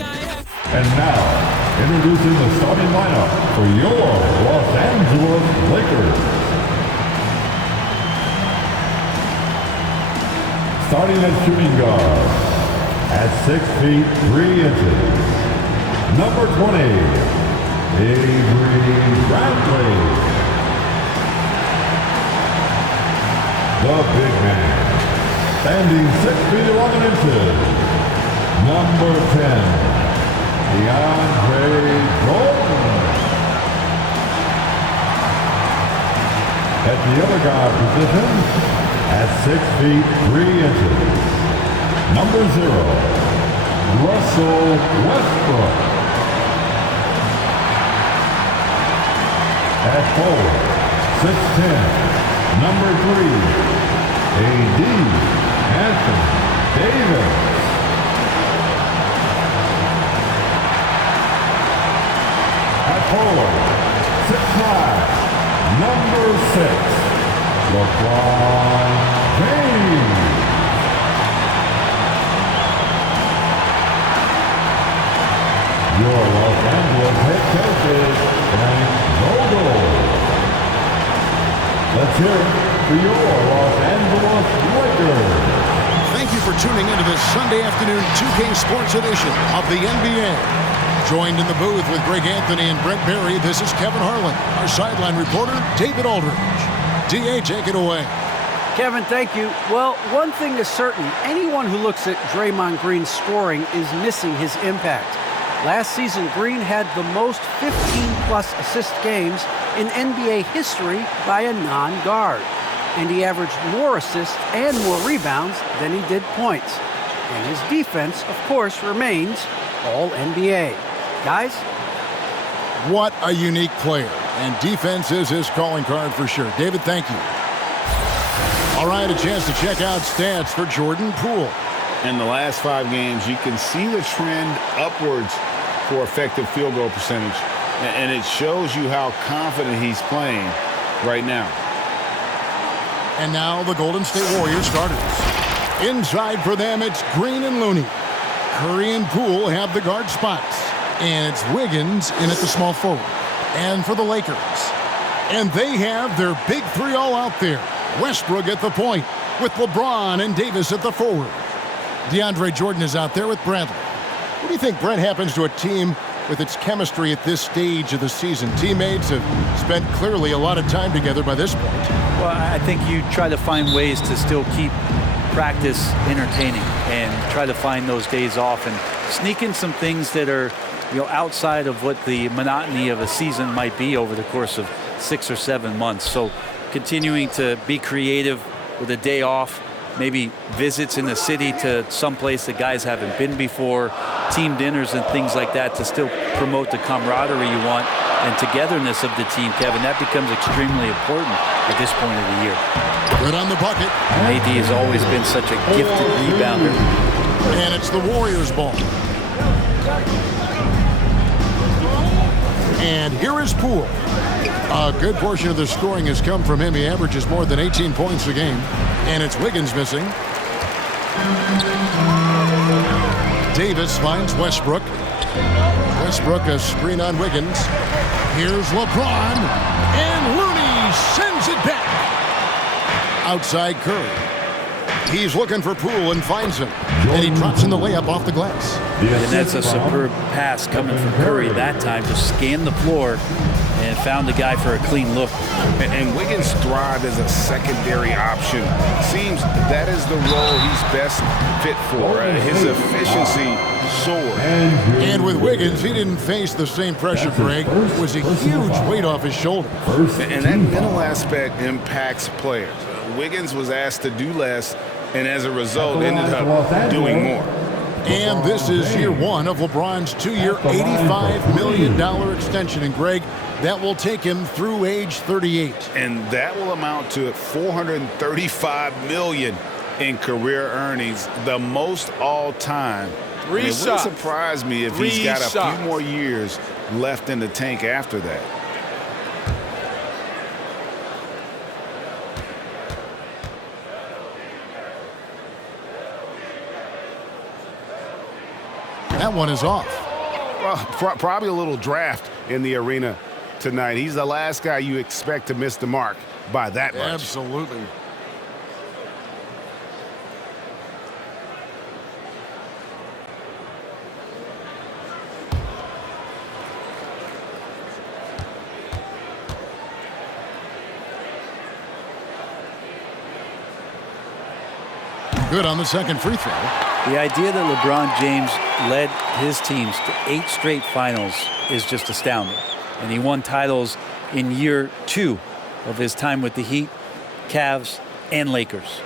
And now, introducing the starting lineup for your Los Angeles Lakers. Starting at shooting guard, at 6 feet 3 inches, number 20, Avery Bradley. The big man, standing 6 feet 11 inches, number 10, DeAndre Jordan. At the other guard position, at 6 feet 3 inches, number 0, Russell Westbrook. At forward, 6'10", number 3, A.D. Anthony Davis. At forward, 6'5", number 6, LeBron James. Your Los Angeles head coach is Frank Vogel. Let's hear it for your Los Angeles Lakers. Thank you for tuning into this Sunday afternoon 2K Sports edition of the NBA. Joined in the booth with Greg Anthony and Brent Berry, this is Kevin Harlan. Our sideline reporter, David Aldridge. D.A., take it away. Kevin, thank you. Well, one thing is certain. Anyone who looks at Draymond Green's scoring is missing his impact. Last season, Green had the most 15-plus assist games in NBA history by a non-guard. And he averaged more assists and more rebounds than he did points. And his defense, of course, remains all NBA. Guys? What a unique player. And defense is his calling card for sure. David, thank you. All right, a chance to check out stats for Jordan Poole. In the last 5 games, you can see the trend upwards for effective field goal percentage. And it shows you how confident he's playing right now. And now the Golden State Warriors starters. Inside for them, it's Green and Looney. Curry and Poole have the guard spots. And it's Wiggins in at the small forward. And for the Lakers. And they have their big 3 all out there. Westbrook at the point with LeBron and Davis at the forward. DeAndre Jordan is out there with Bradley. What do you think, Brent, happens to a team with its chemistry at this stage of the season? Teammates have spent clearly a lot of time together by this point. Well, I think you try to find ways to still keep practice entertaining and try to find those days off and sneak in some things that are, outside of what the monotony of a season might be over the course of 6 or 7 months. So continuing to be creative with a day off, maybe visits in the city to someplace that guys haven't been before, team dinners and things like that to still promote the camaraderie you want and togetherness of the team, Kevin. That becomes extremely important at this point of the year. Good on the bucket. AD has always been such a gifted rebounder. And it's the Warriors' ball. And here is Poole. A good portion of the scoring has come from him. He averages more than 18 points a game. And it's Wiggins missing. Davis finds Westbrook. Westbrook a screen on Wiggins. Here's LeBron. And Looney sends it back. Outside Curry. He's looking for Poole and finds him. And he drops in the layup off the glass. And that's a superb pass coming from Curry that time. Just scanned the floor and found the guy for a clean look. And Wiggins thrived as a secondary option. Seems that is the role he's best fit for. His efficiency soared. And with Wiggins, he didn't face the same pressure, Greg. It was a huge weight off his shoulder. And that mental aspect impacts players. Wiggins was asked to do less, and as a result, ended up doing more. And this is year 1 of LeBron's 2-year, $85 million extension. And, Greg, that will take him through age 38. And that will amount to $435 million in career earnings, the most all-time. It wouldn't surprise me if he's got a few more years left in the tank after that. That one is off. Well, probably a little draft in the arena tonight. He's the last guy you expect to miss the mark by that much. Absolutely. Good on the second free throw. The idea that LeBron James led his teams to 8 straight finals is just astounding. And he won titles in year 2 of his time with the Heat, Cavs, and Lakers.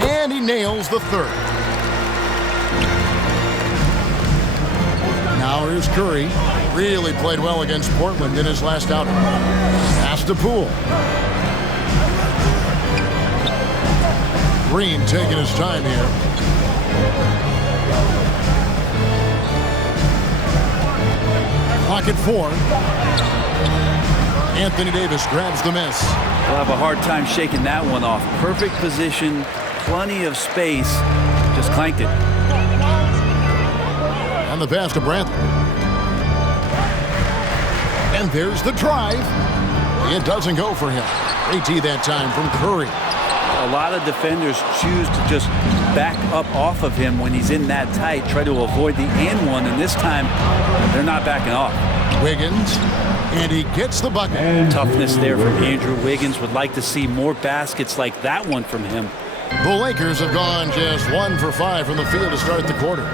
And he nails the third. Now here's Curry. Really played well against Portland in his last outing. Pass to Poole. Green taking his time here. Pocket 4. Anthony Davis grabs the miss. We'll have a hard time shaking that one off. Perfect position, plenty of space, just clanked it. And the pass to Brantley. And there's the drive. It doesn't go for him. AT that time from Curry. A lot of defenders choose to just back up off of him when he's in that tight, try to avoid the and one, and this time they're not backing off. Wiggins, and he gets the bucket. Toughness there from Andrew Wiggins. Would like to see more baskets like that one from him. The Lakers have gone just 1 for 5 from the field to start the quarter.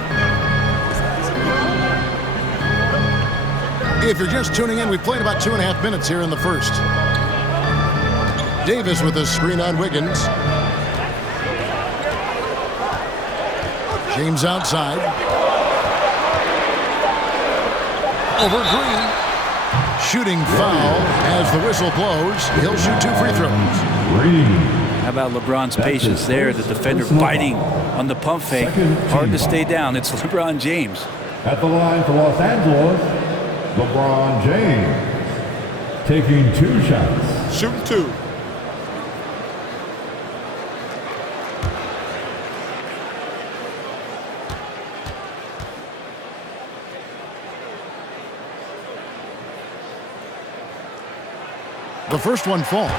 If you're just tuning in, we've played about 2.5 minutes here in the first. Davis with a screen on Wiggins. James outside. Over Green. Shooting foul as the whistle blows. He'll shoot 2 free throws. How about LeBron's patience there? The defender biting on the pump fake. Hard to stay down. It's LeBron James. At the line for Los Angeles, LeBron James taking 2 shots. Shooting 2. The first one falls.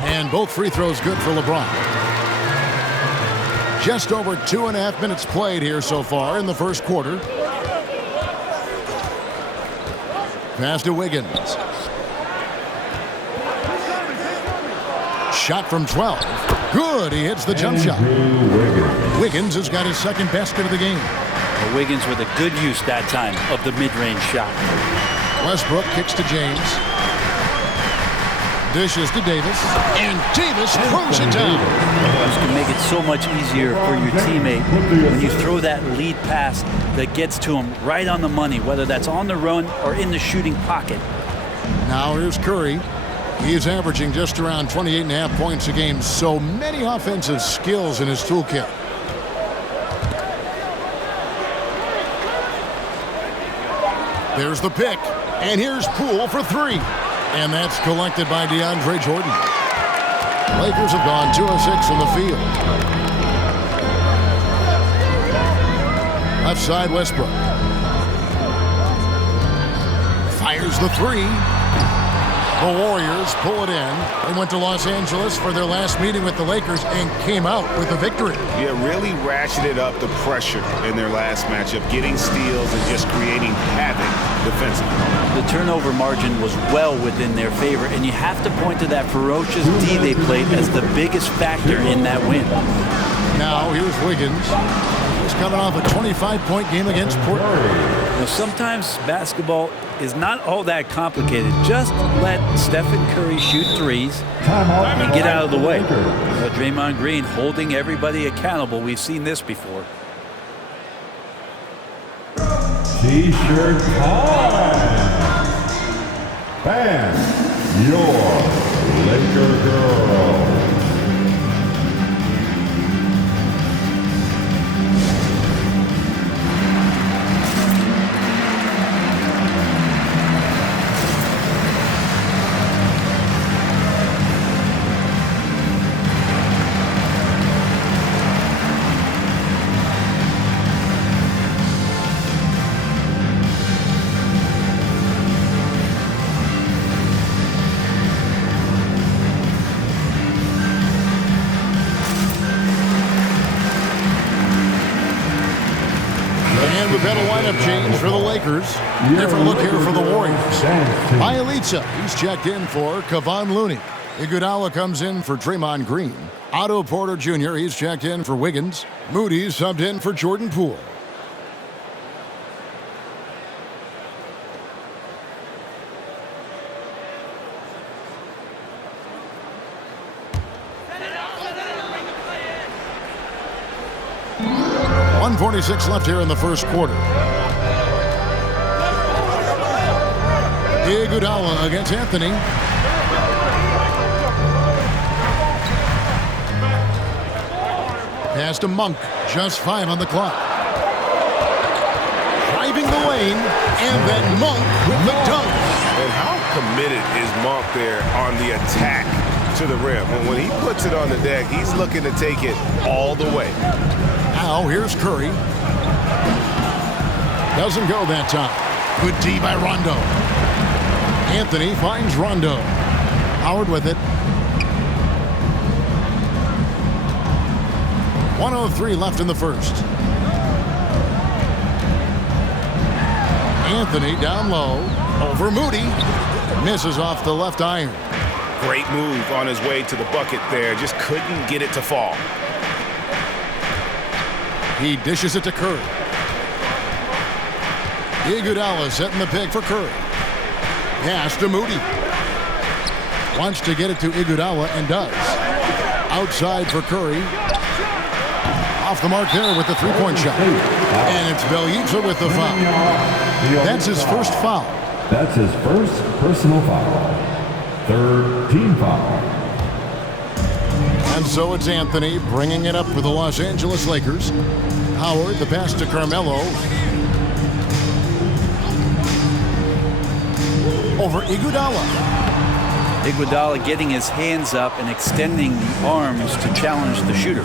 And both free throws good for LeBron. Just over 2.5 minutes played here so far in the first quarter. Pass to Wiggins. Shot from 12. Good. He hits the jump shot. Wiggins has got his second basket of the game. Well, Wiggins with a good use that time of the mid-range shot. Westbrook kicks to James. Dishes to Davis. And Davis throws it down. This can make it so much easier for your teammate when you throw that lead pass that gets to him right on the money, whether that's on the run or in the shooting pocket. Now here's Curry. He's averaging just around 28.5 points a game. So many offensive skills in his toolkit. There's the pick. And here's Poole for 3. And that's collected by DeAndre Jordan. Lakers have gone 2 of 6 from the field. Left side, Westbrook. Fires the 3. The Warriors pull it in. They went to Los Angeles for their last meeting with the Lakers and came out with a victory. Yeah, really ratcheted up the pressure in their last matchup, getting steals and just creating havoc defensively. The turnover margin was well within their favor, and you have to point to that ferocious D they played as the biggest factor in that win. Now here's Wiggins. He's coming off a 25-point game against Portland. Now, sometimes basketball is not all that complicated. Just let Stephen Curry shoot threes and get out of the way. Draymond Green holding everybody accountable. We've seen this before. T-shirt time. Fan, your Laker girl. We've had a lineup change for the Lakers. Different look here for the Warriors. Bielitsa, he's checked in for Kevon Looney. Iguodala comes in for Draymond Green. Otto Porter Jr., he's checked in for Wiggins. Moody's subbed in for Jordan Poole. .146 left here in the first quarter. Iguodala against Anthony. Pass to Monk. Just 5 on the clock. Driving the lane, and then Monk with the dunk. And how committed is Monk there on the attack to the rim? When he puts it on the deck, he's looking to take it all the way. Now here's Curry. Doesn't go that time. Good D by Rondo. Anthony finds Rondo. Howard with it. 1:03 left in the first. Anthony down low. Over Moody. Misses off the left iron. Great move on his way to the bucket there. Just couldn't get it to fall. He dishes it to Curry. Iguodala setting the pick for Curry. Pass to Moody. Wants to get it to Iguodala and does. Outside for Curry. Off the mark there with the three-point shot. And it's Bielitsa with the foul. That's his first foul. That's his first personal foul. Third team foul. And so it's Anthony bringing it up for the Los Angeles Lakers. Howard, the pass to Carmelo. Over Iguodala. Iguodala getting his hands up and extending the arms to challenge the shooter.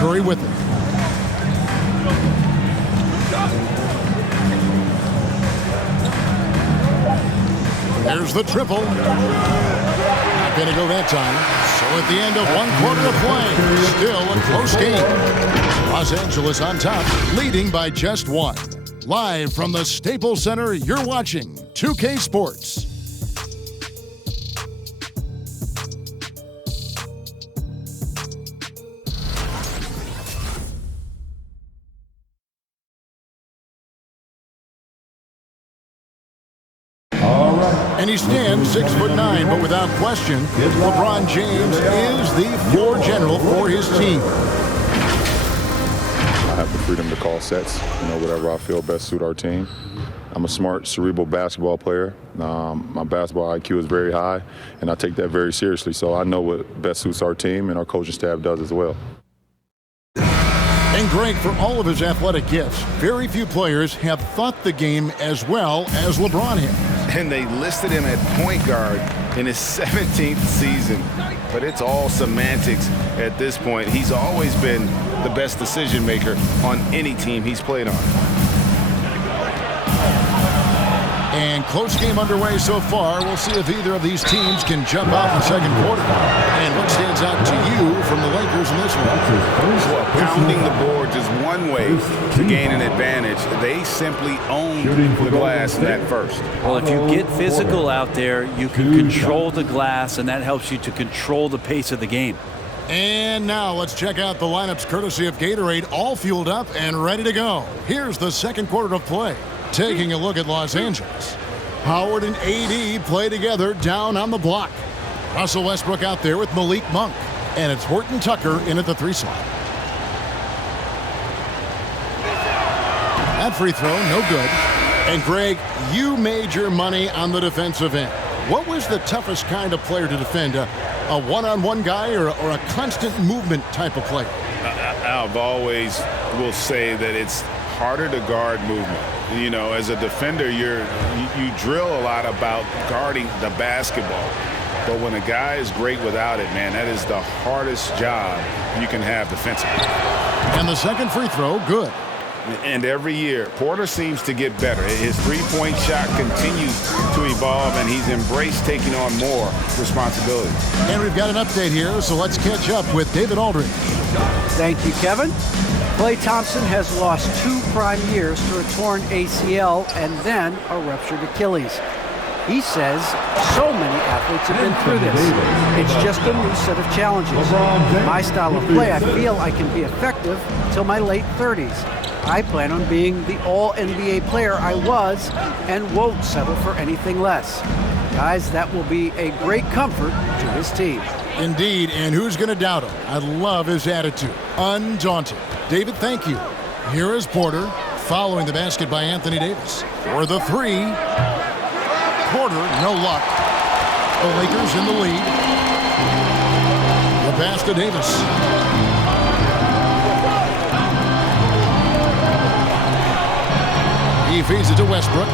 Curry with it. There's the triple. Not going to go that time. So at the end of 1 quarter of play, still a close game. Los Angeles on top, leading by just 1. Live from the Staples Center, you're watching 2K Sports. And he stands 6'9", but without question, LeBron James is the floor general for his team. I have the freedom to call sets, whatever I feel best suit our team. I'm a smart, cerebral basketball player. My basketball IQ is very high, and I take that very seriously. So I know what best suits our team, and our coaching staff does as well. And Greg, for all of his athletic gifts, very few players have thought the game as well as LeBron has. And they listed him at point guard in his 17th season. But it's all semantics at this point. He's always been the best decision maker on any team he's played on. And close game underway so far. We'll see if either of these teams can jump out in the second quarter. And what stands out to you from the Lakers in this one? Well, pounding the boards is one way to gain an advantage. They simply own the glass in that first. Well, if you get physical out there, you can control the glass, and that helps you to control the pace of the game. And now let's check out the lineups courtesy of Gatorade, all fueled up and ready to go. Here's the second quarter of play. Taking a look at Los Angeles. Howard and AD play together down on the block. Russell Westbrook out there with Malik Monk. And it's Horton Tucker in at the 3 slot. That free throw, no good. And Greg, you made your money on the defensive end. What was the toughest kind of player to defend? A one-on-one guy or a constant movement type of player? I've always will say that it's harder to guard movement. You know, as a defender, you drill a lot about guarding the basketball. But when a guy is great without it, man, that is the hardest job you can have defensively. And the second free throw, good. And every year, Porter seems to get better. His three-point shot continues to evolve, and he's embraced taking on more responsibility. And we've got an update here, so let's catch up with David Aldridge. Thank you, Kevin. Klay Thompson has lost 2 prime years to a torn ACL and then a ruptured Achilles. He says so many athletes have been through this. It's just a new set of challenges. My style of play, I feel I can be effective until my late 30s. I plan on being the all-NBA player I was and won't settle for anything less. Guys, that will be a great comfort to his team. Indeed, and who's going to doubt him? I love his attitude. Undaunted. David, thank you. Here is Porter, following the basket by Anthony Davis. For the 3. Porter, no luck. The Lakers in the lead. The pass to Davis. He feeds it to Westbrook.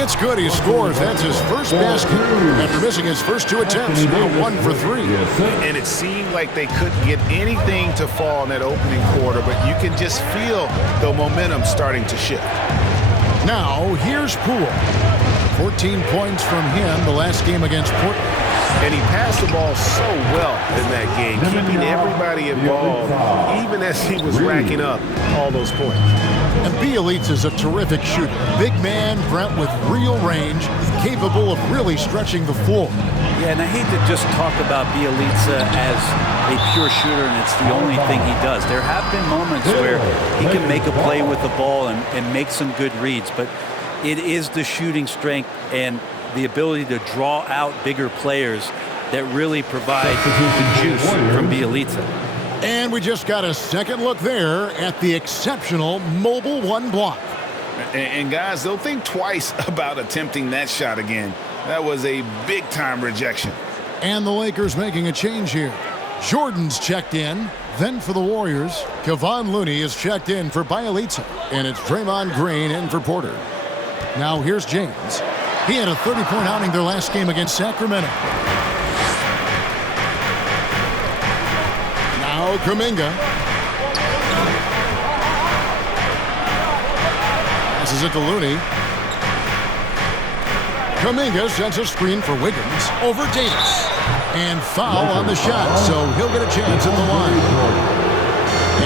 It's good. He scores. That's his first basket after missing his first 2 attempts. Now 1 for 3. And it seemed like they couldn't get anything to fall in that opening quarter, but you can just feel the momentum starting to shift. Now, here's Poole. 14 points from him the last game against Portland. And he passed the ball so well in that game, keeping everybody involved, even as he was racking up all those points. And Bielitsa's a terrific shooter. Big man, Brent, with real range, capable of really stretching the floor. Yeah, and I hate to just talk about Bielitsa as a pure shooter and it's the only thing he does. There have been moments where he can make a play with the ball and make some good reads, but it is the shooting strength and the ability to draw out bigger players that really provide the juice from Bielitsa. And we just got a second look there at the exceptional Mobile 1 block. And guys, they'll think twice about attempting that shot again. That was a big-time rejection. And the Lakers making a change here. Jordan's checked in. Then for the Warriors, Kevon Looney is checked in for Bielitsa. And it's Draymond Green in for Porter. Now here's James. He had a 30-point outing their last game against Sacramento. Now Kuminga. Passes it to Looney. Kuminga sends a screen for Wiggins over Davis. And foul on the shot, so he'll get a chance at the line.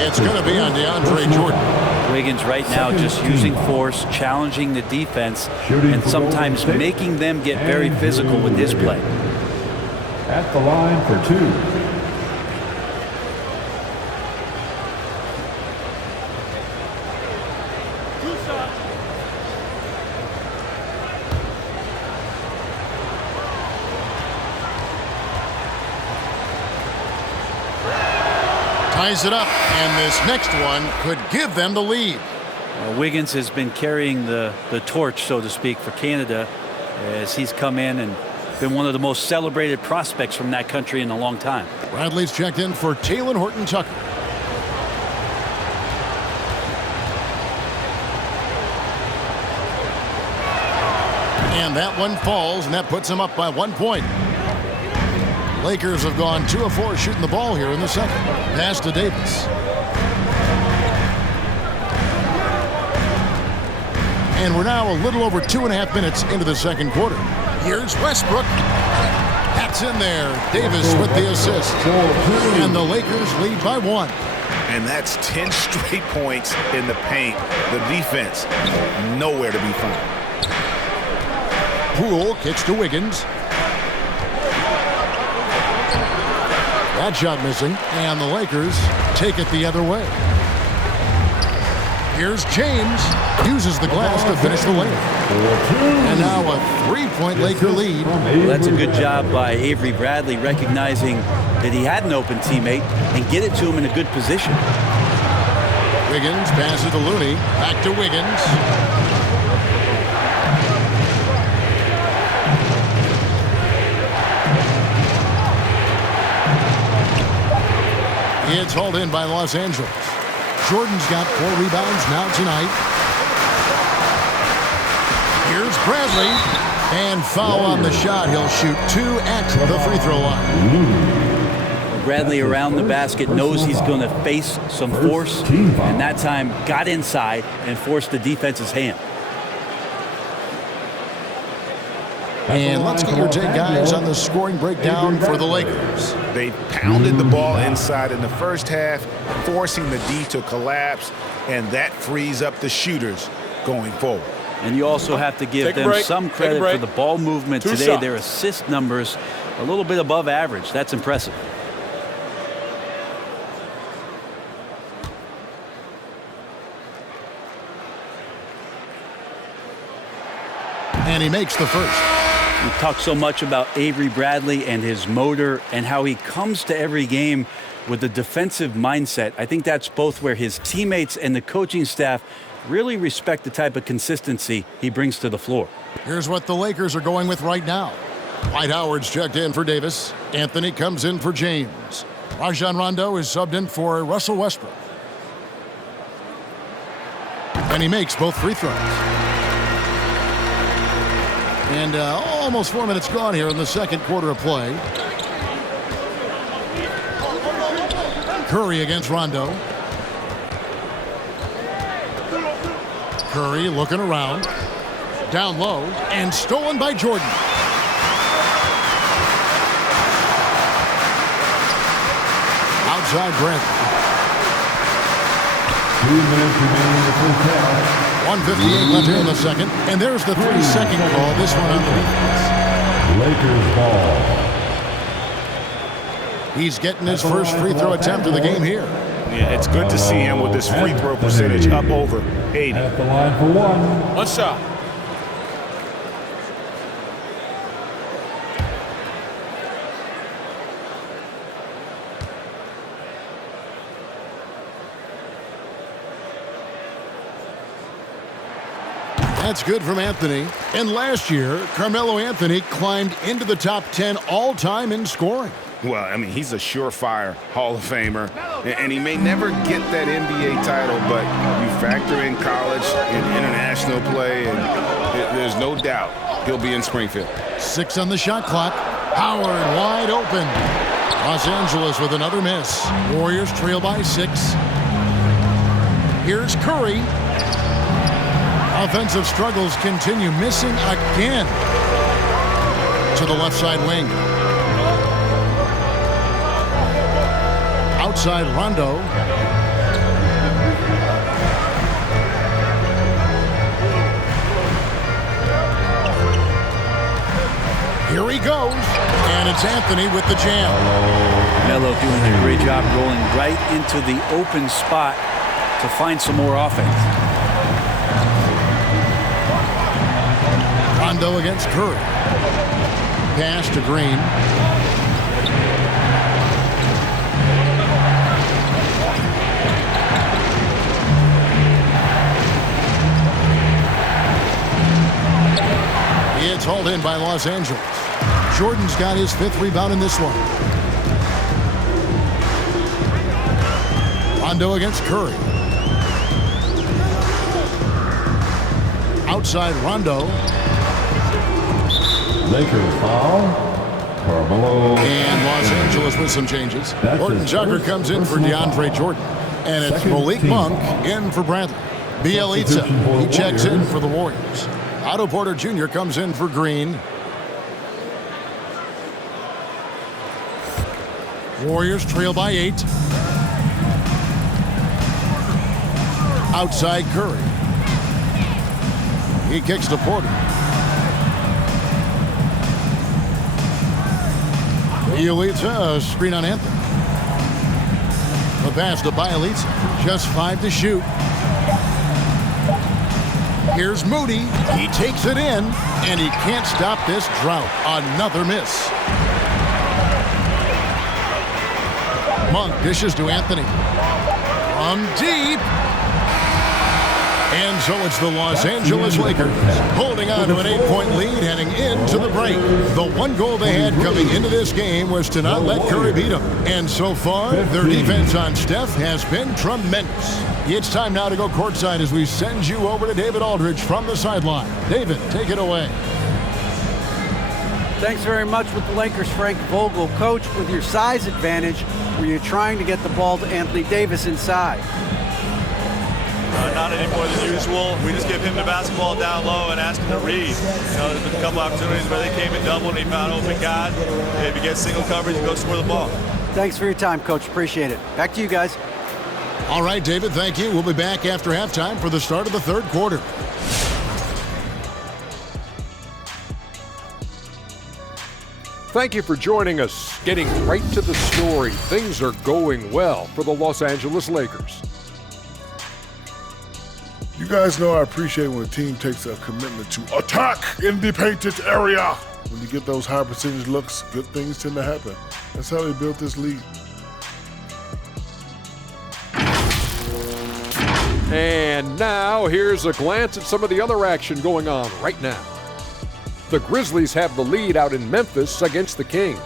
It's going to be on DeAndre Jordan. Wiggins right now just using force, challenging the defense, and sometimes making them get very physical with his play. At the line for 2. Ties it up, and this next one could give them the lead. Wiggins has been carrying the torch, so to speak, for Canada as he's come in and been one of the most celebrated prospects from that country in a long time. Bradley's checked in for Taylor Horton Tucker. And that one falls, and that puts him up by 1 point. Lakers have gone 2 of 4 shooting the ball here in the second. Pass to Davis. And we're now a little over 2.5 minutes into the second quarter. Here's Westbrook. That's in there. Davis with the assist. And the Lakers lead by 1. And that's 10 straight points in the paint. The defense, nowhere to be found. Poole kicks to Wiggins. That shot missing, and the Lakers take it the other way. Here's James, uses the glass to finish the layup. And now a three-point Laker lead. Well, that's a good job by Avery Bradley, recognizing that he had an open teammate and get it to him in a good position. Wiggins passes to Looney, back to Wiggins. It's hauled in by Los Angeles. Jordan's got 4 rebounds now tonight. Here's Bradley. And foul on the shot. He'll shoot 2 at the free throw line. Bradley around the basket, knows he's going to face some force, and that time got inside and forced the defense's hand. And let's get your take, guys, on the scoring breakdown for the Lakers. They pounded the ball inside in the first half, forcing the D to collapse, and that frees up the shooters going forward. And you also have to give them some credit for the ball movement today. Their assist numbers a little bit above average. That's impressive. And he makes the first. We talk so much about Avery Bradley and his motor and how he comes to every game with a defensive mindset. I think that's both where his teammates and the coaching staff really respect the type of consistency he brings to the floor. Here's what the Lakers are going with right now. Dwight Howard's checked in for Davis. Anthony comes in for James. Rajon Rondo is subbed in for Russell Westbrook. And he makes both free throws. And almost 4 minutes gone here in the second quarter of play. Curry against Rondo. Curry looking around. Down low and stolen by Jordan. Outside Brent. 2 minutes remaining in the first half. 1:58 left here in the second. And there's the 3-second call. This one on the defense. Lakers ball. He's getting his first free throw attempt of the game here. Yeah, it's good to see him with his free throw percentage up over 80. At the line for one. One shot. That's good from Anthony. And last year, Carmelo Anthony climbed into the top 10 all-time in scoring. Well, I mean, he's a surefire Hall of Famer, and he may never get that NBA title, but you factor in college and international play, and there's no doubt he'll be in Springfield. 6 on the shot clock. Howard wide open. Los Angeles with another miss. Warriors trail by 6. Here's Curry. Offensive struggles continue, missing again to the left side wing. Outside Rondo. Here he goes, and it's Anthony with the jam. Melo doing a great job rolling right into the open spot to find some more offense. Rondo against Curry. Pass to Green. It's hauled in by Los Angeles. Jordan's got his 5th rebound in this one. Rondo against Curry. Outside Rondo. Lakers foul. Carmelo. And Los Angeles with some changes. Horton Tucker comes in for DeAndre Jordan. And it's Malik Monk in for Bradley. Bielitsa, he checks in for the Warriors. Otto Porter Jr. comes in for Green. Warriors trail by 8. Outside Curry. He kicks to Porter. Bielitsa, screen on Anthony. The pass to Bielitsa. Just 5 to shoot. Here's Moody. He takes it in, and he can't stop this drought. Another miss. Monk dishes to Anthony. From deep. And so it's the Los Angeles Lakers holding on to an 8-point lead heading into the break. The one goal they had coming into this game was to not let Curry beat them. And so far, their defense on Steph has been tremendous. It's time now to go courtside as we send you over to David Aldridge from the sideline. David, take it away. Thanks very much with the Lakers, Frank Vogel. Coach, with your size advantage, were you trying to get the ball to Anthony Davis inside? Not any more than usual. We just give him the basketball down low and ask him to read. There's been a couple opportunities where they came in double and he found open guys. If he gets single coverage, he goes score the ball. Thanks for your time, Coach. Appreciate it. Back to you guys. All right, David, thank you. We'll be back after halftime for the start of the third quarter. Thank you for joining us. Getting right to the story. Things are going well for the Los Angeles Lakers. You guys know I appreciate when a team takes a commitment to attack in the painted area. When you get those high percentage looks, good things tend to happen. That's how they built this lead. And now here's a glance at some of the other action going on right now. The Grizzlies have the lead out in Memphis against the Kings.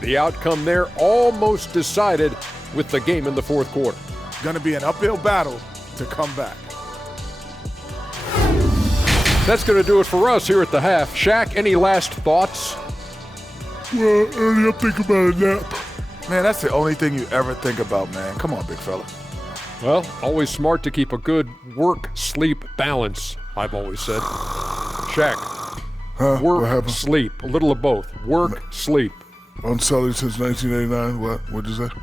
The outcome there almost decided with the game in the fourth quarter. Going to be an uphill battle to come back. That's going to do it for us here at the half. Shaq, any last thoughts? Well, early I'm thinking about a nap. Man, that's the only thing you ever think about, man. Come on, big fella. Well, always smart to keep a good work-sleep balance, I've always said. Shaq, work, sleep, a little of both. Work, sleep. Unsullied since 1989. What'd you say?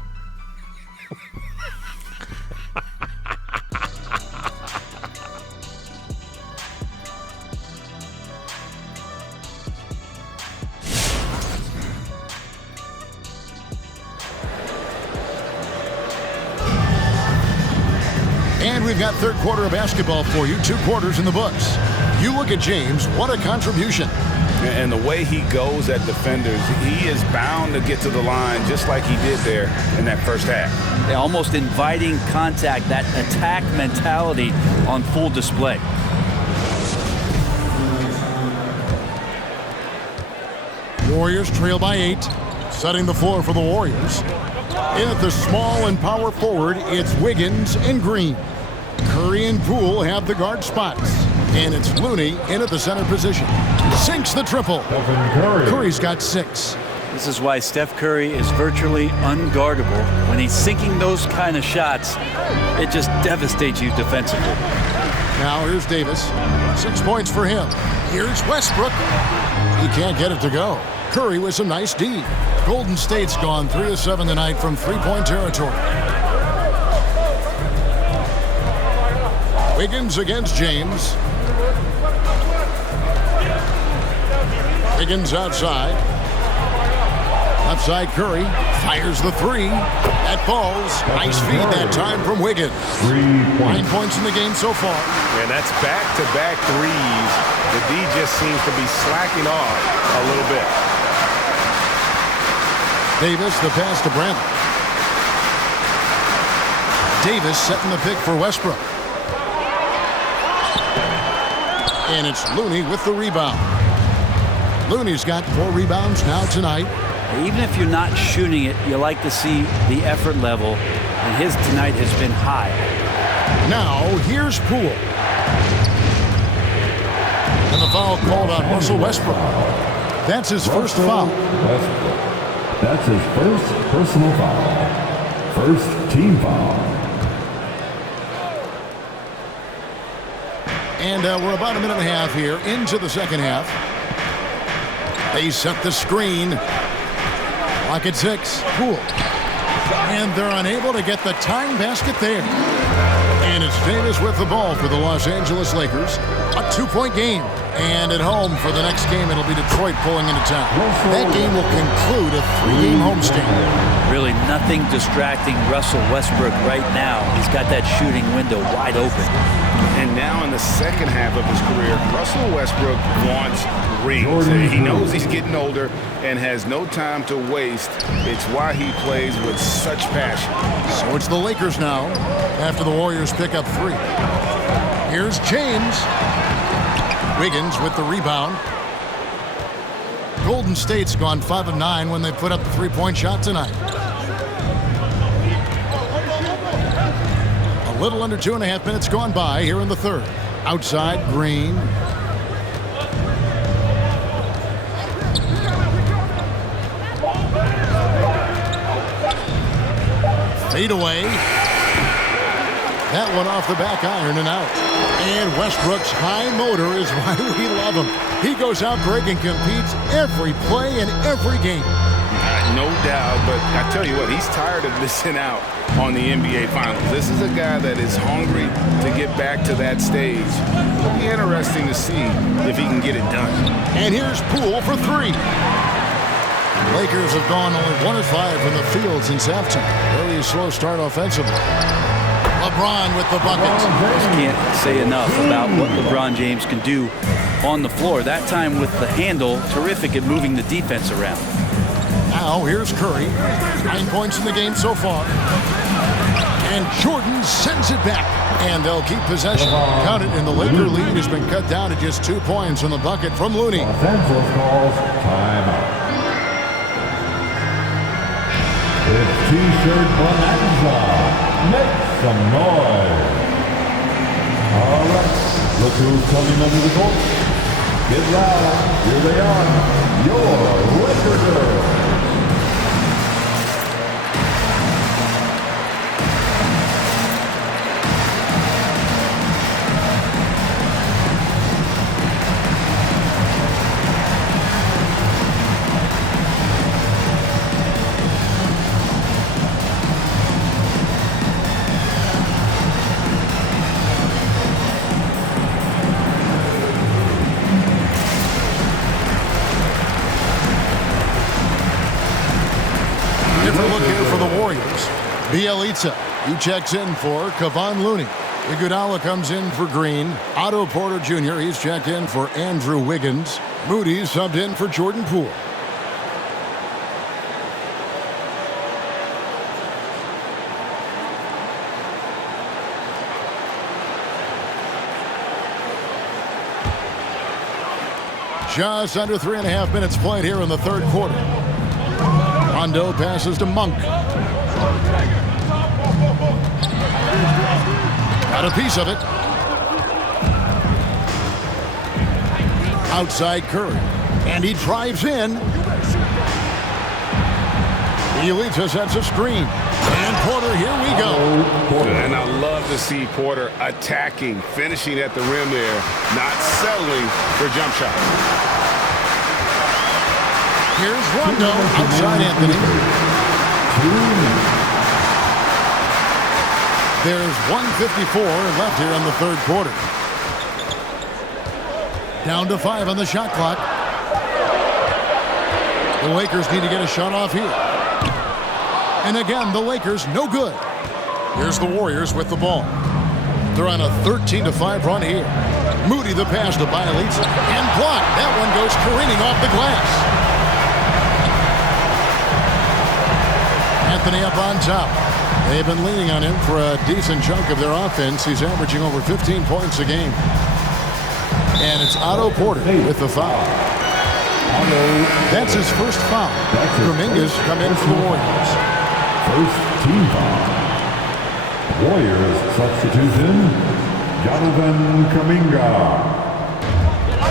And we've got third quarter of basketball for you, 2 quarters in the books. You look at James, what a contribution. And the way he goes at defenders, he is bound to get to the line just like he did there in that first half. Yeah, almost inviting contact, that attack mentality on full display. Warriors trail by 8, setting the floor for the Warriors. In at the small and power forward, it's Wiggins and Green. Curry and Poole have the guard spots. And it's Looney in at the center position. Sinks the triple. Curry's got 6. This is why Steph Curry is virtually unguardable. When he's sinking those kind of shots, it just devastates you defensively. Now here's Davis. 6 points for him. Here's Westbrook. He can't get it to go. Curry with some nice D. Golden State's gone 3 of 7 tonight from 3-point territory. Wiggins against James. Wiggins outside. Left side Curry fires the 3. That falls. Nice feed that time from Wiggins. 9 points in the game so far. And that's back-to-back threes. The D just seems to be slacking off a little bit. Davis, the pass to Brandon. Davis setting the pick for Westbrook. And it's Looney with the rebound. Looney's got 4 rebounds now tonight. Even if you're not shooting it, you like to see the effort level, and his tonight has been high. Now, here's Poole. And the foul called on Russell Westbrook. That's his first foul. That's his first personal foul. First team foul. And we're about a minute and a half here into the second half. They set the screen. Clock at 6. Poole. And they're unable to get the tying basket there. And it's Davis with the ball for the Los Angeles Lakers. A 2-point game. And at home for the next game, it'll be Detroit pulling into town. That game will conclude a 3-game homestand. Really nothing distracting Russell Westbrook right now. He's got that shooting window wide open. And now in the second half of his career, Russell Westbrook wants rings. He knows he's getting older and has no time to waste. It's why he plays with such passion. So it's the Lakers now after the Warriors pick up 3. Here's James. Wiggins with the rebound. Golden State's gone 5 of 9 when they put up the 3-point shot tonight. A little under 2.5 minutes gone by here in the third. Outside, Green. Fade away. That one off the back iron and out. And Westbrook's high motor is why we love him. He goes out big and competes every play in every game. No doubt, but I tell you what, he's tired of missing out on the NBA Finals. This is a guy that is hungry to get back to that stage. It'll be interesting to see if he can get it done. And here's Poole for 3. Lakers have gone only 1 of 5 from the field since halftime. Early slow start offensively. LeBron with the buckets. Just can't say enough about what LeBron James can do on the floor. That time with the handle, terrific at moving the defense around. Now here's Curry. 9 points in the game so far. And Jordan sends it back. And they'll keep possession. Count it, and the Laker lead has been cut down to just 2 points on the bucket from Looney. Los Angeles calls timeout. It's T-shirt Bonanza. Make some noise. All right, look who's coming under the court. Get loud. Here they are, your Laker girls. Bielitsa, he checks in for Kevon Looney. Iguodala comes in for Green. Otto Porter Jr., he's checked in for Andrew Wiggins. Moody's subbed in for Jordan Poole. Just under 3.5 minutes played here in the third quarter. Rondo passes to Monk. Got a piece of it. Outside Curry. And he drives in. Bielitsa sets a screen. And Porter, here we go. And I love to see Porter attacking, finishing at the rim there, not settling for jump shots. Here's Rondo outside Anthony. There's 1:54 left here in the third quarter. Down to 5 on the shot clock. The Lakers need to get a shot off here. And again, the Lakers no good. Here's the Warriors with the ball. They're on a 13-5 run here. Moody the pass to Bielitsa. And blocked. That one goes careening off the glass. Anthony up on top. They've been leaning on him for a decent chunk of their offense. He's averaging over 15 points a game. And it's Otto Porter with the foul. That's his first foul. Dominguez come in for the Warriors. First team foul. Warriors substitution, Jonathan Kuminga.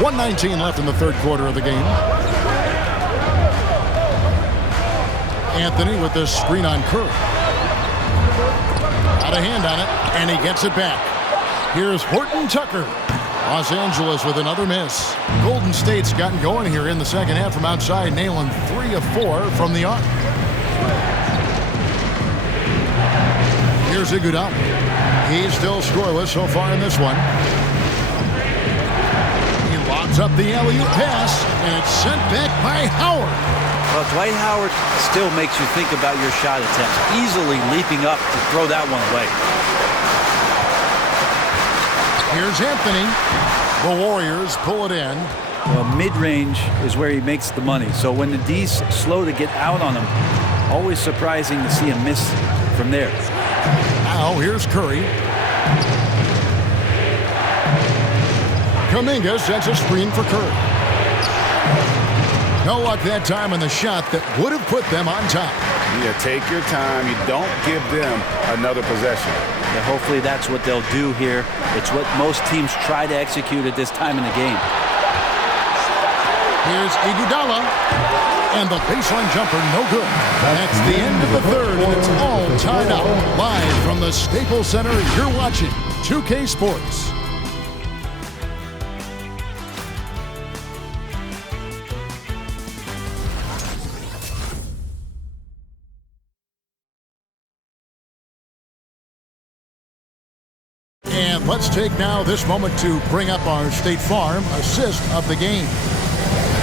1:19 left in the third quarter of the game. Anthony with the screen on Curry. Got a hand on it, and he gets it back. Here's Horton Tucker. Los Angeles with another miss. Golden State's gotten going here in the second half from outside, nailing 3 of 4 from the arc. Here's Iguodala. He's still scoreless so far in this one. He lobs Gives up the alley-oop pass, and it's sent back by Howard. Well, Dwight Howard still makes you think about your shot attempts, easily leaping up to throw that one away. Here's Anthony. The Warriors pull it in. Well, mid-range is where he makes the money. So when the D's slow to get out on him, always surprising to see him miss from there. Now here's Curry. Kuminga sets a screen for Curry. No luck that time on the shot that would have put them on top. Yeah, take your time. You don't give them another possession. Yeah, hopefully that's what they'll do here. It's what most teams try to execute at this time in the game. Here's Iguodala, and the baseline jumper, no good. That's the end of the third, and it's all tied up. Live from the Staples Center, you're watching 2K Sports. And let's take now this moment to bring up our State Farm assist of the game.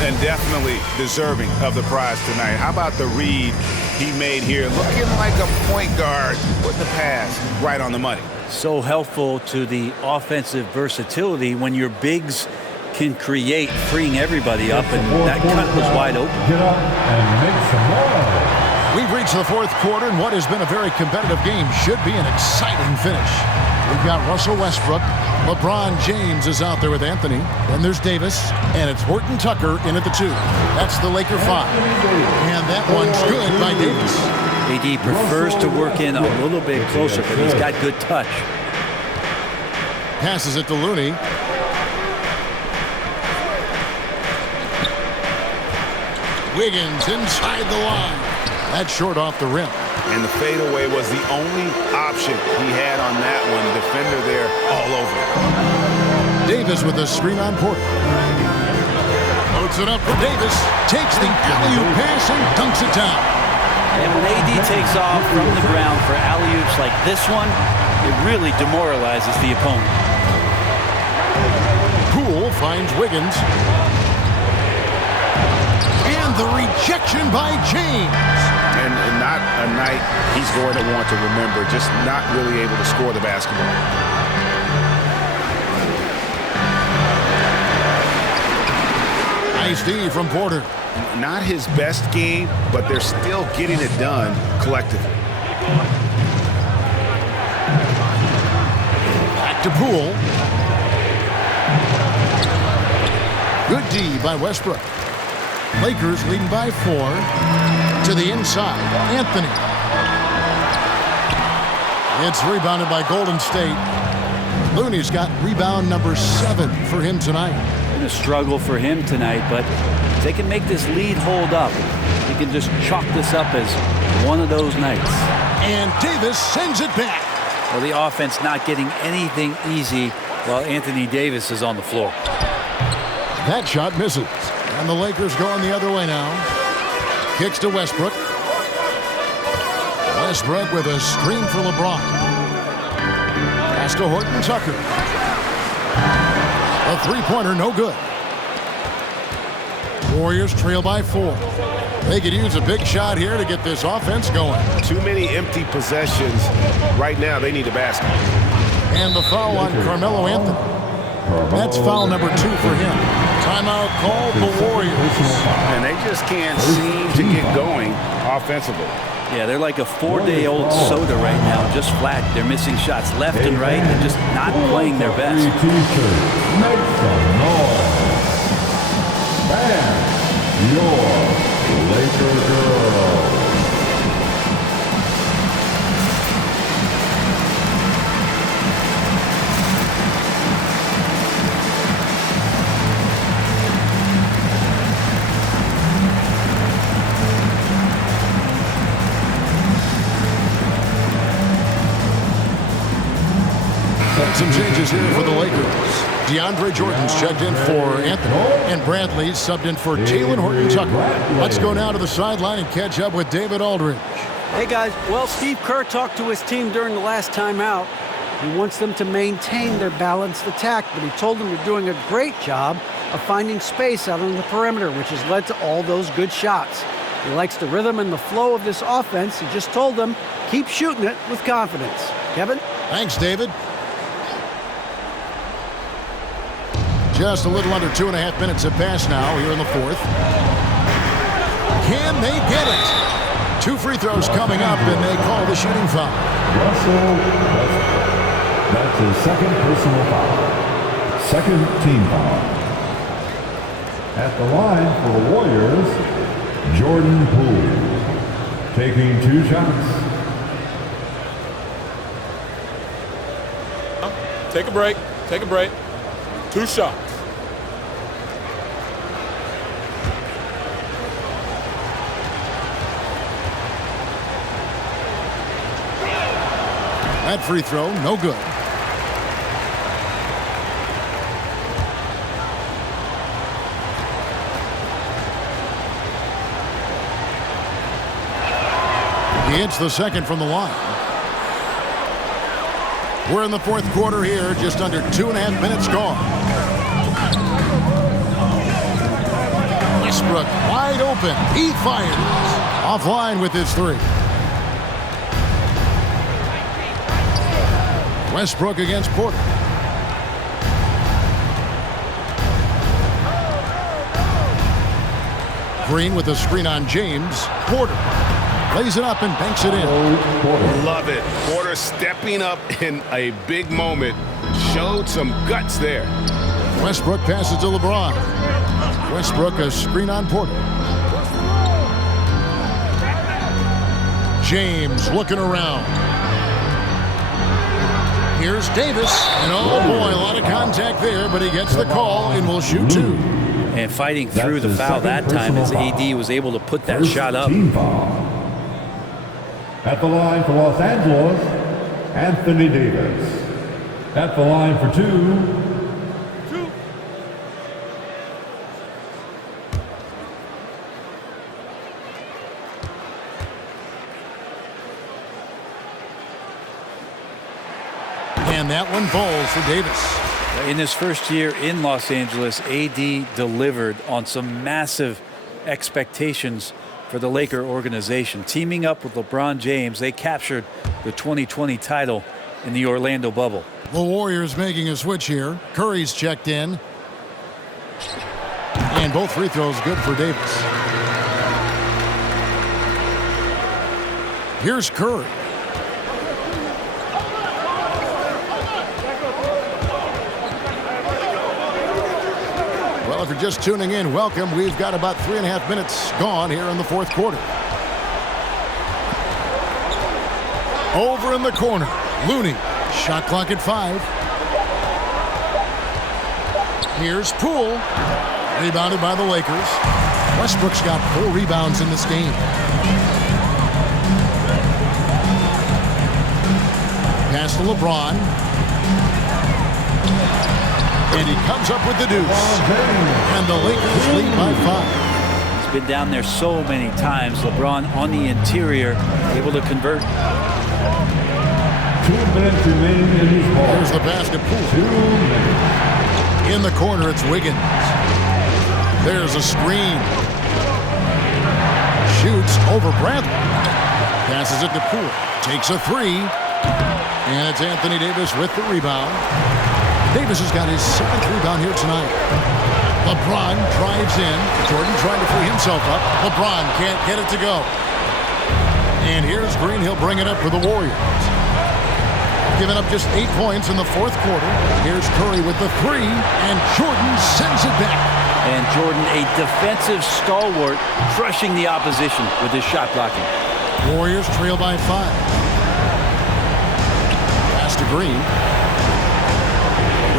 And definitely deserving of the prize tonight. How about the read he made here? Looking like a point guard with the pass right on the money. So helpful to the offensive versatility when your bigs can create, freeing everybody up, and that cut was wide open. Get up and make some noise. We've reached the fourth quarter, and what has been a very competitive game should be an exciting finish. We've got Russell Westbrook. LeBron James is out there with Anthony. Then there's Davis, and it's Horton Tucker in at the 2. That's the Laker 5. And that one's good by Davis. AD prefers to work in a little bit closer, but he's got good touch. Passes it to Looney. Wiggins inside the line. That's short off the rim. And the fadeaway was the only option he had on that one. Defender there all over. Davis with a screen on Porter. Loads it up for Davis. Takes the alley-oop pass and dunks it down. And when AD takes off from the ground for alley-oops like this one, it really demoralizes the opponent. Poole finds Wiggins. And the rejection by James. And not a night he's going to want to remember, just not really able to score the basketball. Nice D from Porter. Not his best game, but they're still getting it done collectively. Back to Poole. Good D by Westbrook. Lakers leading by 4. To the inside, Anthony. It's rebounded by Golden State. Looney's got rebound number 7 for him tonight. Been a struggle for him tonight, but if they can make this lead hold up, he can just chalk this up as one of those nights. And Davis sends it back. Well, the offense not getting anything easy while Anthony Davis is on the floor. That shot misses. And the Lakers going the other way now. Kicks to Westbrook. Westbrook with a screen for LeBron. Pass to Horton Tucker. A three-pointer, no good. Warriors trail by 4. They could use a big shot here to get this offense going. Too many empty possessions. Right now, they need a basket. And the foul on Carmelo Anthony. That's foul number 2 for him. Timeout called the Warriors. And they just can't seem to get going offensively. Yeah, they're like a 4-day-old soda right now, just flat. They're missing shots left and right and just not playing their best. Make some noise. And your Laker girl. Some changes here for the Lakers. DeAndre Jordan's checked in for Anthony, and Bradley subbed in for Talen Horton-Tucker. Let's go now to the sideline and catch up with David Aldridge. Hey, guys. Well, Steve Kerr talked to his team during the last timeout. He wants them to maintain their balanced attack, but he told them they're doing a great job of finding space out on the perimeter, which has led to all those good shots. He likes the rhythm and the flow of this offense. He just told them, keep shooting it with confidence. Kevin? Thanks, David. Just a little under 2.5 minutes have passed now here in the fourth. Can they get it? 2 free throws coming up, and they call the shooting foul. Russell Westbrook. That's his second personal foul. Second team foul. At the line for the Warriors, Jordan Poole. Taking 2 shots. Take a break. Take a break. 2 shots. That free throw, no good. He hits the second from the line. We're in the fourth quarter here, just under 2.5 minutes gone. Westbrook wide open. He fires. Offline with his 3. Westbrook against Porter. Green with a screen on James. Porter lays it up and banks it in. Love it. Porter stepping up in a big moment. Showed some guts there. Westbrook passes to LeBron. Westbrook a screen on Porter. James looking around. Here's Davis, and oh boy, a lot of contact there, but he gets the call and will shoot 2. And fighting through the foul that time as AD was able to put that shot up. At the line for Los Angeles, Anthony Davis. At the line for 2. And that one falls for Davis. In his first year in Los Angeles, AD delivered on some massive expectations for the Laker organization. Teaming up with LeBron James, they captured the 2020 title in the Orlando bubble. The Warriors making a switch here. Curry's checked in. And both free throws good for Davis. Here's Curry. Well, if you're just tuning in, welcome. We've got about 3.5 minutes gone here in the fourth quarter. Over in the corner, Looney. Shot clock at 5. Here's Poole. Rebounded by the Lakers. Westbrook's got 4 rebounds in this game. Pass to LeBron. And he comes up with the deuce. And the Lakers lead by 5. He's been down there so many times. LeBron on the interior, able to convert. 2 minutes remaining in his ball. Here's the basket. 2 minutes. In the corner, it's Wiggins. There's a screen. Shoots over Bradley. Passes it to Poole. Takes a 3. And it's Anthony Davis with the rebound. Davis has got his 7th rebound here tonight. LeBron drives in. Jordan trying to free himself up. LeBron can't get it to go. And here's Green. He'll bring it up for the Warriors. Giving up just 8 points in the fourth quarter. Here's Curry with the 3. And Jordan sends it back. And Jordan, a defensive stalwart, crushing the opposition with his shot blocking. Warriors trail by 5. Pass to Green.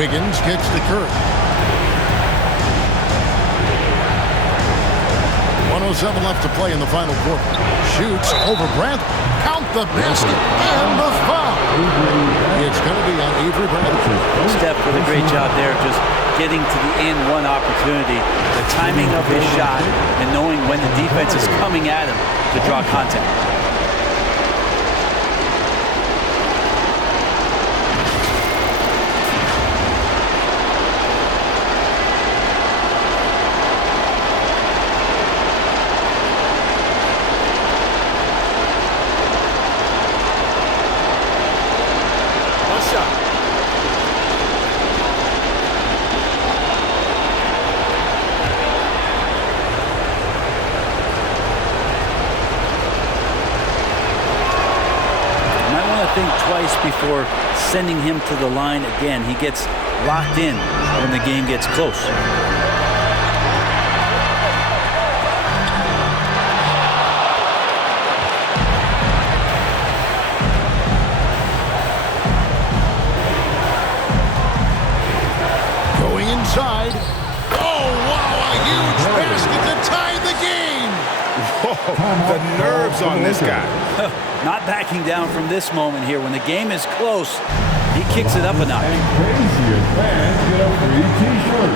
Wiggins kicks to Curry. 1:07 left to play in the final quarter. Shoots over Bradley. Count the basket and the foul. It's going to be on Avery Bradley. Steph with a great job there, just getting to the and one opportunity. The timing of his shot and knowing when the defense is coming at him to draw contact. before sending him to the line again. He gets locked in when the game gets close. Going inside. Oh, wow, a huge basket to tie the game. Whoa, the nerves on this guy. Not backing down from this moment here. When the game is close, he kicks it up a notch. Craziest fans get a free T-shirt.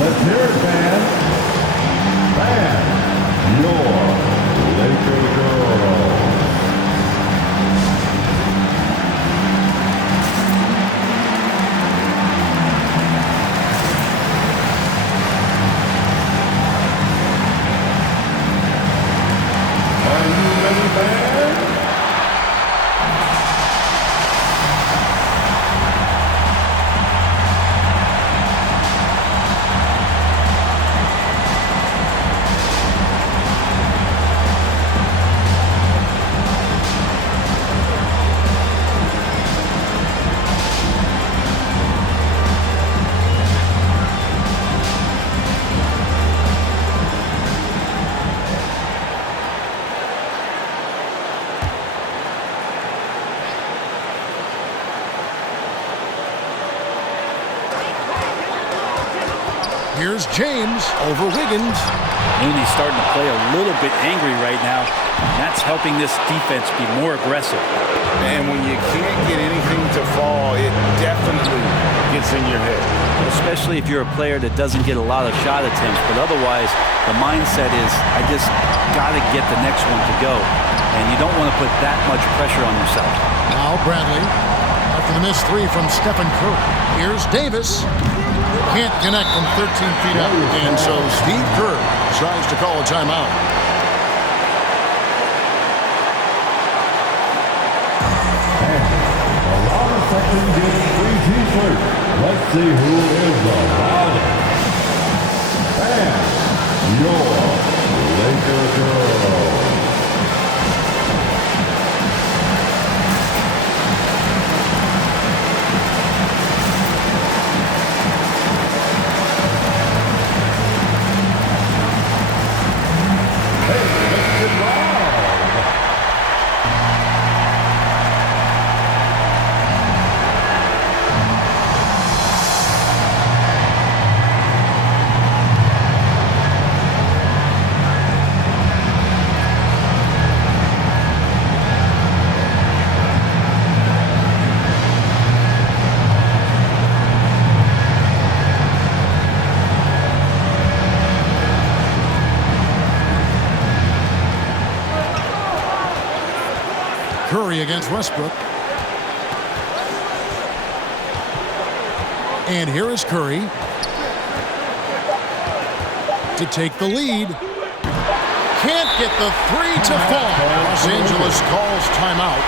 Let's hear it, fans. Fans, your Laker girl. Are you ready, fans? Here's James over Wiggins. Looney's starting to play a little bit angry right now. And that's helping this defense be more aggressive. And when you can't get anything to fall, it definitely gets in your head. Especially if you're a player that doesn't get a lot of shot attempts. But otherwise, the mindset is, I just got to get the next one to go. And you don't want to put that much pressure on yourself. Now Bradley. After the missed three from Stephen Curry. Here's Davis. Can't connect from 13 feet out. And so Steve Kerr tries to call a timeout. And the loudest section gets a free T-shirt. Let's see who is the loudest. And your Laker girl. Curry against Westbrook. And here is Curry to take the lead. Can't get the three to fall. Los Angeles calls timeout.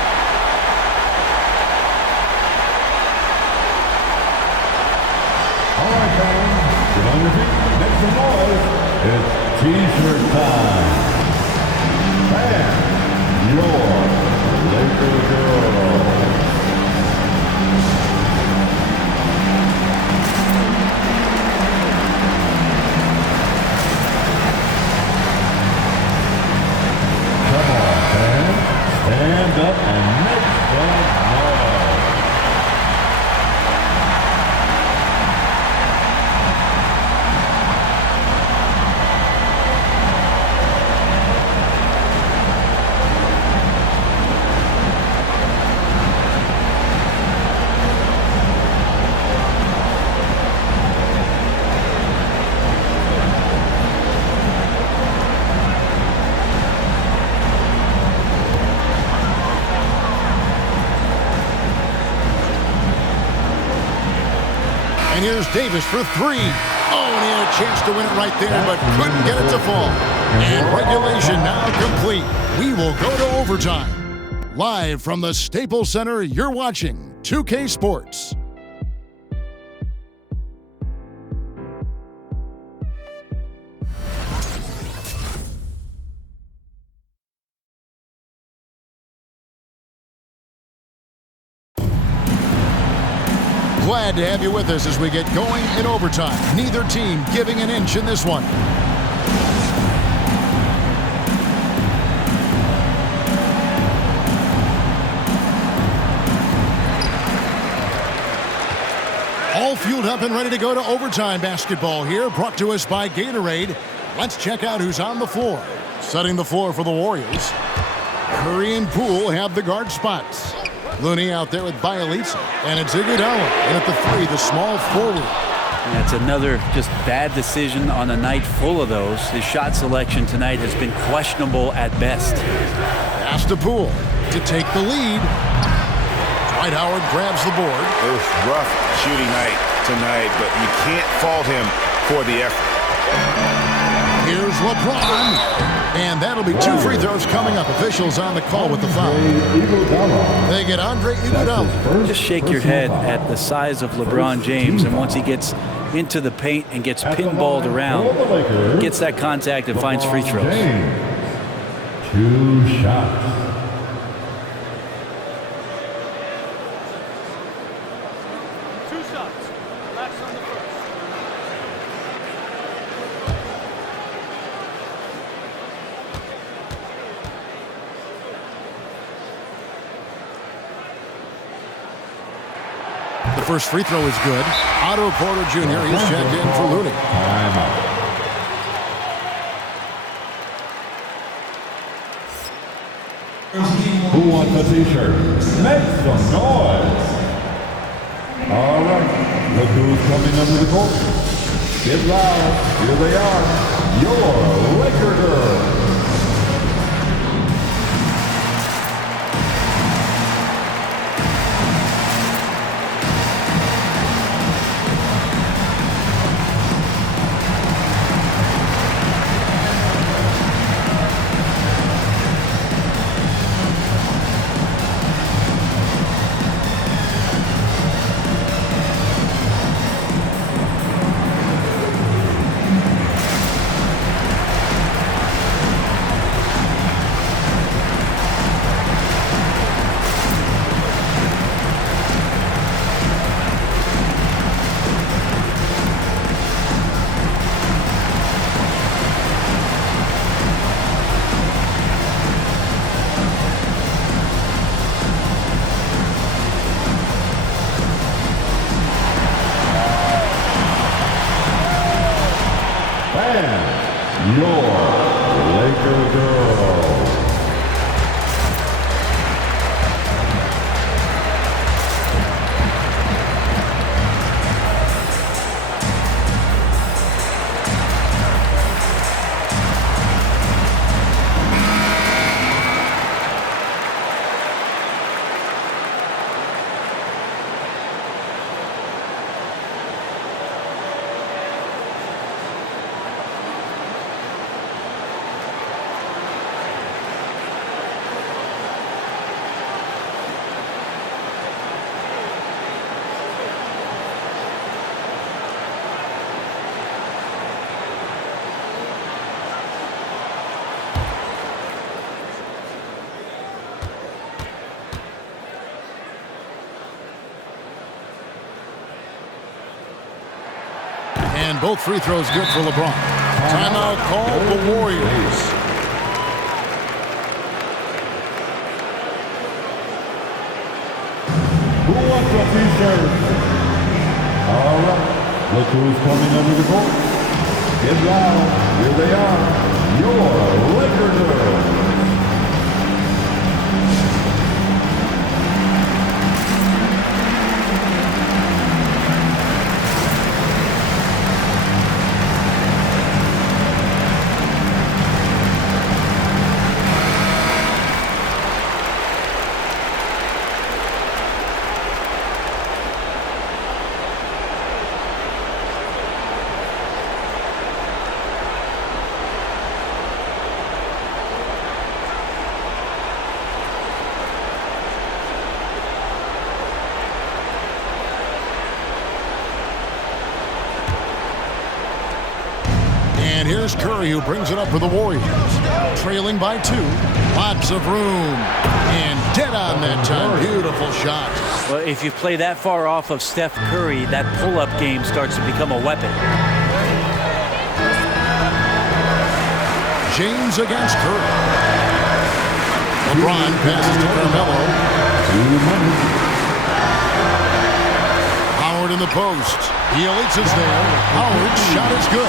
All right, fans, get on your feet, make some noise. It's T-shirt time. And your Laker girl. Come on, fans. Stand up and make some noise. And here's Davis for three. Oh, and he had a chance to win it right there, but couldn't get it to fall. And regulation now complete. We will go to overtime. Live from the Staples Center, you're watching 2K Sports. Glad to have you with us as we get going in overtime. Neither team giving an inch in this one. All fueled up and ready to go to overtime basketball here, brought to us by Gatorade. Let's check out who's on the floor. Setting the floor for the Warriors. Curry and Poole have the guard spots. Looney out there with Bielitsa, and it's Iguodala. And at the 3, the small forward. That's another just bad decision on a night full of those. His shot selection tonight has been questionable at best. Pass to Poole to take the lead. Dwight Howard grabs the board. It was rough shooting night tonight, but you can't fault him for the effort. Here's LeBron. And that'll be 2 free throws coming up. Officials on the call with the foul. They get Andre Iguodala. Just shake your head at the size of LeBron James, and once he gets into the paint and gets pinballed around, gets that contact and finds free throws. 2 shots. The first free throw is good. Otto Porter Jr. He's checked in for Looney. Who wants a t-shirt? Make some noise. All right, look who's coming under the court. Get loud. Here they are. Your Laker girls. And both free throws good for LeBron. Timeout called the Warriors. Who wants a t-shirt? All right, look who's coming under the court. Get loud. Here they are. Your Laker girls. And here's Curry, who brings it up for the Warriors. Trailing by 2. Lots of room. And dead on that time. Beautiful shot. Well, if you play that far off of Steph Curry, that pull-up game starts to become a weapon. James against Curry. LeBron passes to Carmelo. Howard in the post. Bielitz is there. Howard's shot is good.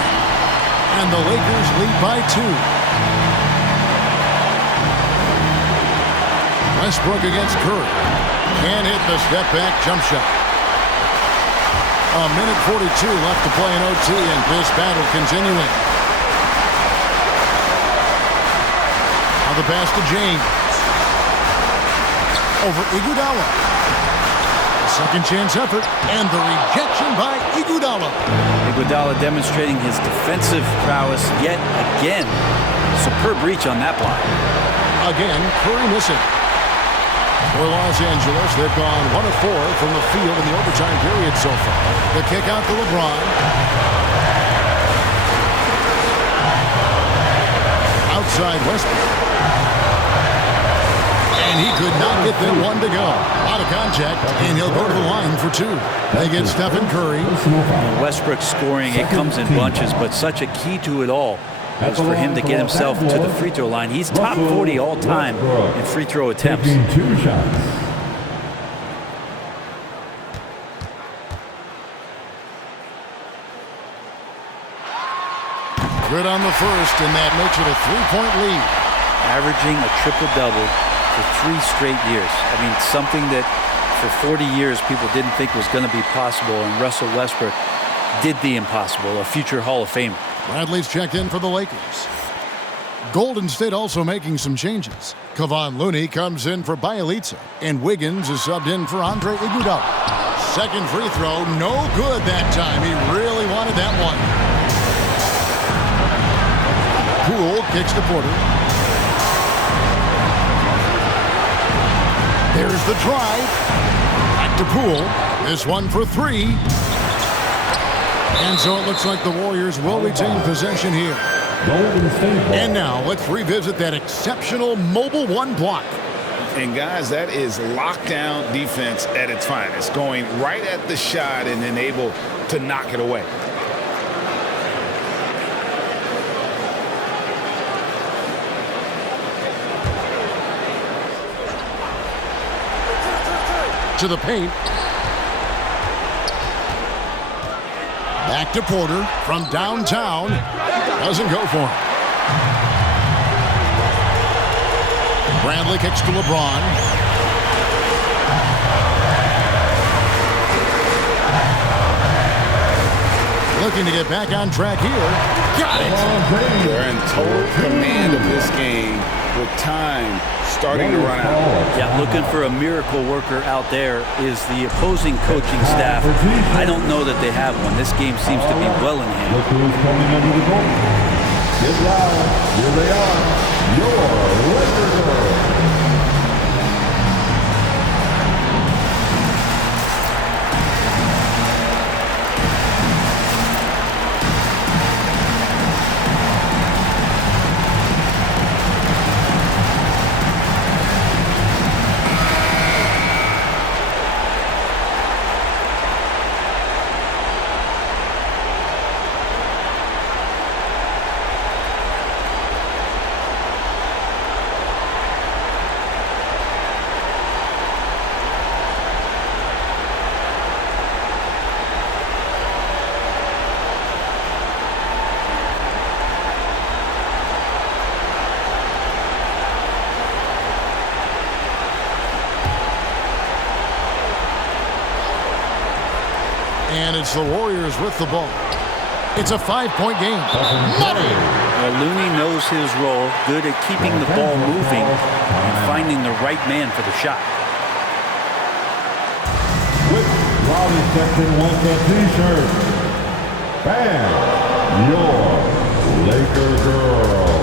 And the Lakers lead by 2. Westbrook against Curry. Can't hit the step-back jump shot. A minute 42 left to play in OT, and this battle continuing. Now the pass to James. Over Iguodala. Second chance effort, and the rejection by Iguodala. Iguodala demonstrating his defensive prowess yet again. Superb reach on that block. Again, Curry missing. For Los Angeles, they've gone 1 of 4 from the field in the overtime period so far. The kick out to LeBron. Outside Westbrook. And he could not get them one to go. Out of contact, and he'll go to the line for 2. They get Stephen Curry. Westbrook scoring, it comes in bunches, but such a key to it all is for him to get himself to the free throw line. He's top 40 all time in free throw attempts. 2 shots. Good on the first, and that makes it a 3-point lead. Averaging a triple-double for 3 straight years. I mean, something that for 40 years people didn't think was going to be possible, and Russell Westbrook did the impossible, a future Hall of Famer. Bradley's checked in for the Lakers. Golden State also making some changes. Kevon Looney comes in for Bielitz, and Wiggins is subbed in for Andre Iguodala. Second free throw, no good that time. He really wanted that one. Poole kicks to Porter. There's the drive. Back to Poole. This one for 3. And so it looks like the Warriors will retain possession here. And now let's revisit that exceptional mobile 1 block. And guys, that is lockdown defense at its finest. Going right at the shot and then able to knock it away. To the paint. Back to Porter from downtown. Doesn't go for him. Bradley kicks to LeBron. Looking to get back on track here. Got it! They're in total command of this game with time starting to run out. Yeah, looking for a miracle worker out there is the opposing coaching staff. I don't know that they have one. This game seems to be well in hand. Look who's coming under the goal. Get loud. Here they are. Your Lakers. And it's the Warriors with the ball. It's a 5-point game. Money! Well, Looney knows his role, good at keeping the ball moving and finding the right man for the shot. With Raleigh section wants a t-shirt. Bam! Your Laker girl.